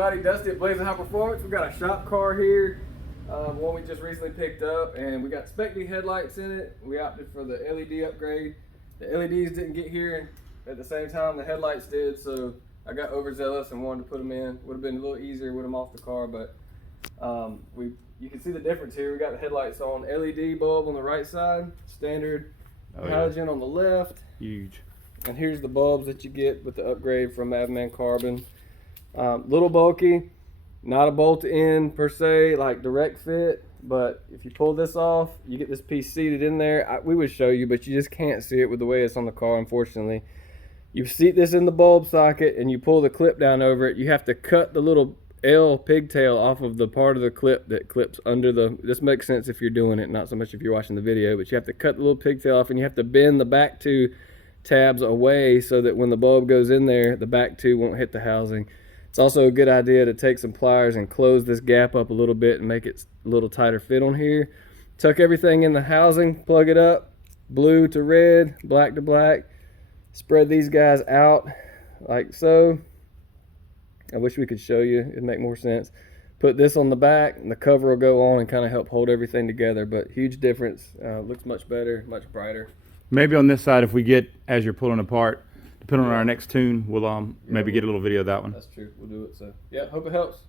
Everybody, Dusty at Blazing High Performance. We got a shop car here, one we just recently picked up, and we got Spectre headlights in it. We opted for the LED upgrade. The LEDs didn't get here at the same time the headlights did, so I got overzealous and wanted to put them in. Would have been a little easier with them off the car, but you can see the difference here. We got the headlights on, LED bulb on the right side, standard halogen on the left. Huge. And here's the bulbs that you get with the upgrade from Maverick Man Carbon. Little bulky, not a bolt in per se, like direct fit, but if you pull this off, you get this piece seated in there. We would show you, but you just can't see it with the way it's on the car, unfortunately. You seat this in the bulb socket and you pull the clip down over it. You have to cut the little L pigtail off of the part of the clip that clips under the, this makes sense if you're doing it, not so much if you're watching the video, but you have to cut the little pigtail off and you have to bend the back two tabs away so that when the bulb goes in there, the back two won't hit the housing. It's also a good idea to take some pliers and close this gap up a little bit and make it a little tighter fit on here. Tuck everything in the housing, plug it up, blue to red, black to black. Spread these guys out like so. I wish we could show you, it'd make more sense. Put this on the back and the cover will go on and kind of help hold everything together, but huge difference. Looks much better, much brighter. Maybe on this side, if we get, as you're pulling apart, depending on our next tune, we'll maybe get a little video of that one. That's true, we'll do it. So yeah, hope it helps.